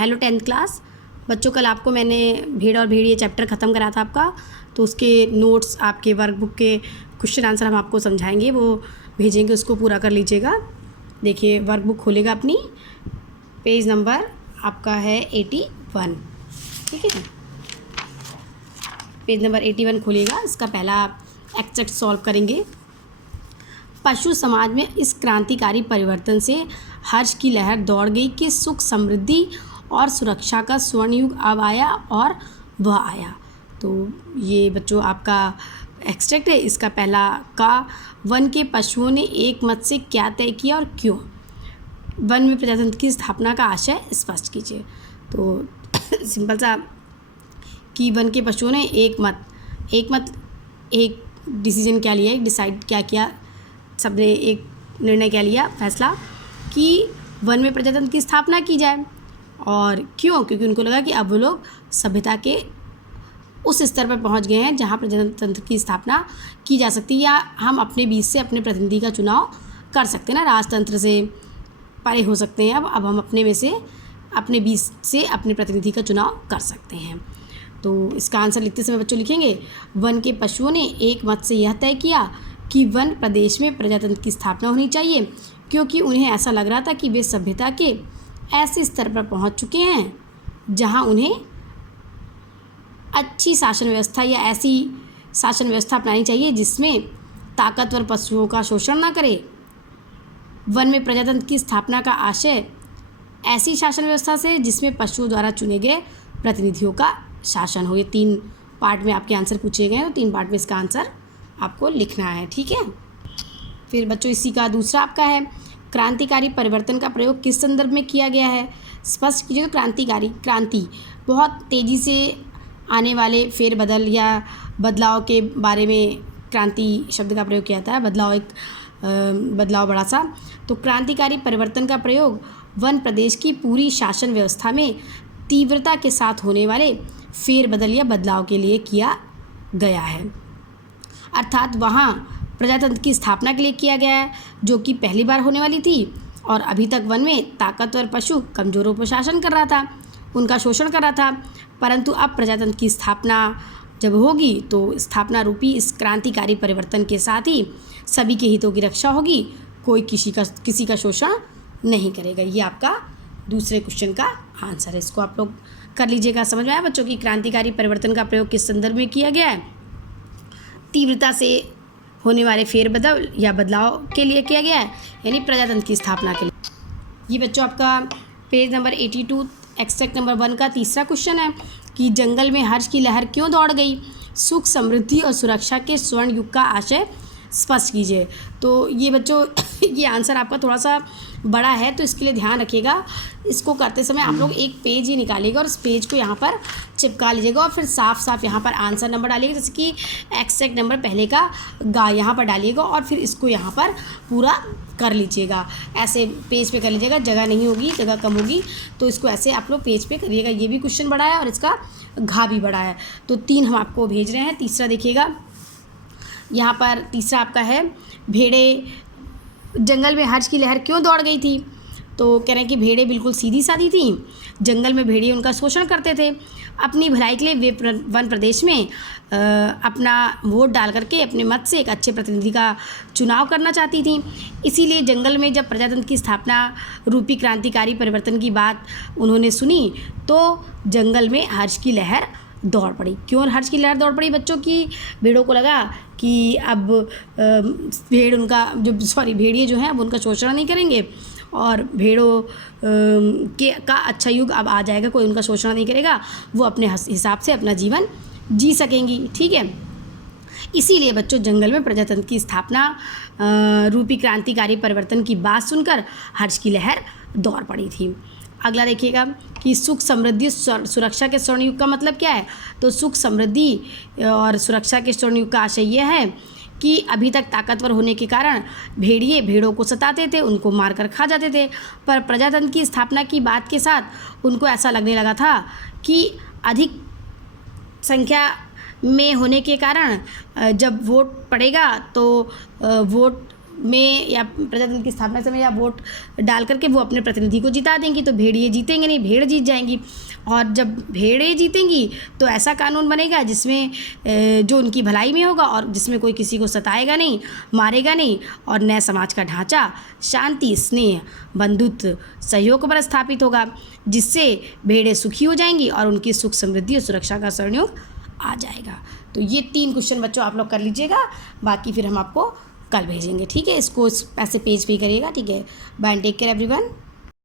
Hello 10th class बच्चों, कल आपको मैंने भेड़ और भेड़िए चैप्टर ख़त्म करा था आपका, तो उसके नोट्स, आपके वर्कबुक के क्वेश्चन आंसर हम आपको समझाएंगे, वो भेजेंगे, उसको पूरा कर लीजिएगा। देखिए वर्कबुक खोलेगा अपनी, पेज नंबर आपका है 81, ठीक है। पेज नंबर 81 खोलिएगा, इसका पहला एक्सरसाइज सॉल्व करेंगे। पशु समाज में इस क्रांतिकारी परिवर्तन से हर्ष की लहर दौड़ गई कि सुख, समृद्धि और सुरक्षा का स्वर्ण युग अब आया और वह आया। तो ये बच्चों आपका एक्सट्रैक्ट है। इसका पहला का, वन के पशुओं ने एक मत से क्या तय किया और क्यों? वन में प्रजातंत्र की स्थापना का आशय स्पष्ट कीजिए। तो सिंपल सा कि वन के पशुओं ने एक डिसीजन क्या लिया, एक डिसाइड क्या किया, सबने एक निर्णय क्या लिया, फैसला कि वन में प्रजातंत्र की स्थापना की जाए। और क्यों? क्योंकि उनको लगा कि अब वो लोग सभ्यता के उस स्तर पर पहुंच गए हैं जहां प्रजातंत्र की स्थापना की जा सकती है, या हम अपने बीच से अपने प्रतिनिधि का चुनाव कर सकते हैं ना, राजतंत्र से परे हो सकते हैं। अब हम अपने में से, अपने बीच से अपने प्रतिनिधि का चुनाव कर सकते हैं। तो इसका आंसर लिखते समय बच्चों लिखेंगे, वन के पशुओं ने एक मत से यह तय किया कि वन प्रदेश में प्रजातंत्र की स्थापना होनी चाहिए, क्योंकि उन्हें ऐसा लग रहा था कि वे सभ्यता के ऐसे स्तर पर पहुंच चुके हैं जहां उन्हें अच्छी शासन व्यवस्था या ऐसी शासन व्यवस्था अपनानी चाहिए जिसमें ताकतवर पशुओं का शोषण ना करे। वन में प्रजातंत्र की स्थापना का आशय ऐसी शासन व्यवस्था से जिसमें पशुओं द्वारा चुने गए प्रतिनिधियों का शासन हो। ये 3 पार्ट में आपके आंसर पूछे गए हैं, तो 3 पार्ट में इसका आंसर आपको लिखना है, ठीक है। फिर बच्चों इसी का दूसरा आपका है, क्रांतिकारी परिवर्तन का प्रयोग किस संदर्भ में किया गया है? स्पष्ट कीजिए। तो क्रांति बहुत तेज़ी से आने वाले फेरबदल या बदलाव के बारे में क्रांति शब्द का प्रयोग किया जाता है। बदलाव, एक बदलाव बड़ा सा। तो क्रांतिकारी परिवर्तन का प्रयोग वन प्रदेश की पूरी शासन व्यवस्था में तीव्रता के साथ होने वाले फेरबदल या बदलाव के लिए किया गया है, अर्थात वहाँ प्रजातंत्र की स्थापना के लिए किया गया है, जो कि पहली बार होने वाली थी। और अभी तक वन में ताकतवर पशु कमजोरों पर शासन कर रहा था, उनका शोषण कर रहा था, परंतु अब प्रजातंत्र की स्थापना जब होगी तो स्थापना रूपी इस क्रांतिकारी परिवर्तन के साथ ही सभी के हितों की रक्षा होगी, कोई किसी का शोषण नहीं करेगा। ये आपका दूसरे क्वेश्चन का आंसर है। इसको आप लोग कर लीजिएगा। समझ में आया बच्चों की क्रांतिकारी परिवर्तन का प्रयोग किस संदर्भ में किया गया है? तीव्रता से होने वाले फेरबदल या बदलाव के लिए किया गया है, यानी प्रजातंत्र की स्थापना के लिए। ये बच्चों आपका पेज नंबर 82 एक्सट्रैक्ट नंबर 1 का तीसरा क्वेश्चन है कि जंगल में हर्ष की लहर क्यों दौड़ गई? सुख, समृद्धि और सुरक्षा के स्वर्ण युग का आशय स्पष्ट कीजिए। तो ये बच्चों ये आंसर आपका थोड़ा सा बड़ा है, तो इसके लिए ध्यान रखिएगा। इसको करते समय आप लोग एक पेज ही निकालिएगा और इस पेज को यहाँ पर चिपका लीजिएगा और फिर साफ यहाँ पर आंसर नंबर डालिएगा, जैसे कि एक्सट्रैक्ट नंबर पहले का यहाँ पर डालिएगा और फिर इसको यहाँ पर पूरा कर लीजिएगा। ऐसे पेज पे कर लीजिएगा, जगह नहीं होगी, जगह कम होगी, तो इसको ऐसे आप लोग पेज पे करिएगा। ये भी क्वेश्चन बड़ा है और इसका घा भी बड़ा है, तो 3 हम आपको भेज रहे हैं। तीसरा देखिएगा, यहाँ पर तीसरा आपका है, भेड़े जंगल में हर्ष की लहर क्यों दौड़ गई थी? तो कह रहे हैं कि भेड़ें बिल्कुल सीधी सादी थीं, जंगल में भेड़िए उनका शोषण करते थे। अपनी भलाई के लिए वे वन प्रदेश में अपना वोट डाल करके अपने मत से एक अच्छे प्रतिनिधि का चुनाव करना चाहती थीं। इसीलिए जंगल में जब प्रजातंत्र की स्थापना रूपी क्रांतिकारी परिवर्तन की बात उन्होंने सुनी तो जंगल में हर्ष की लहर दौड़ पड़ी। क्यों हर्ष की लहर दौड़ पड़ी बच्चों? की भेड़ों को लगा कि अब भेड़िए जो हैं अब उनका शोषण नहीं करेंगे और भेड़ों का अच्छा युग अब आ जाएगा, कोई उनका शोषण नहीं करेगा, वो अपने हिसाब से अपना जीवन जी सकेंगी, ठीक है। इसीलिए बच्चों जंगल में प्रजातंत्र की स्थापना रूपी क्रांतिकारी परिवर्तन की बात सुनकर हर्ष की लहर दौड़ पड़ी थी। अगला देखिएगा कि सुख, समृद्धि, सुरक्षा के स्वर्ण युग का मतलब क्या है? तो सुख, समृद्धि और सुरक्षा के स्वर्ण युग का आशय यह है कि अभी तक ताकतवर होने के कारण भेड़िए भेड़ों को सताते थे, उनको मारकर खा जाते थे, पर प्रजातंत्र की स्थापना की बात के साथ उनको ऐसा लगने लगा था कि अधिक संख्या में होने के कारण जब वोट पड़ेगा तो वोट में या प्रजातंत्र की स्थापना समय या वोट डाल करके वो अपने प्रतिनिधि को जिता देंगी, तो भेड़िए जीतेंगे नहीं, भेड़ जीत जाएंगी। और जब भेड़ें जीतेंगी तो ऐसा कानून बनेगा जिसमें जो उनकी भलाई में होगा और जिसमें कोई किसी को सताएगा नहीं, मारेगा नहीं, और नए समाज का ढांचा शांति, स्नेह, बंधुत्व, सहयोग पर स्थापित होगा, जिससे भेड़ें सुखी हो जाएंगी और उनकी सुख, समृद्धि और सुरक्षा का सहयोग आ जाएगा। तो ये 3 क्वेश्चन बच्चों आप लोग कर लीजिएगा, बाकी फिर हम आपको कल भेजेंगे, ठीक है। इसको ऐसे पेज पे ही करिएगा, ठीक है। Bye, take care everyone.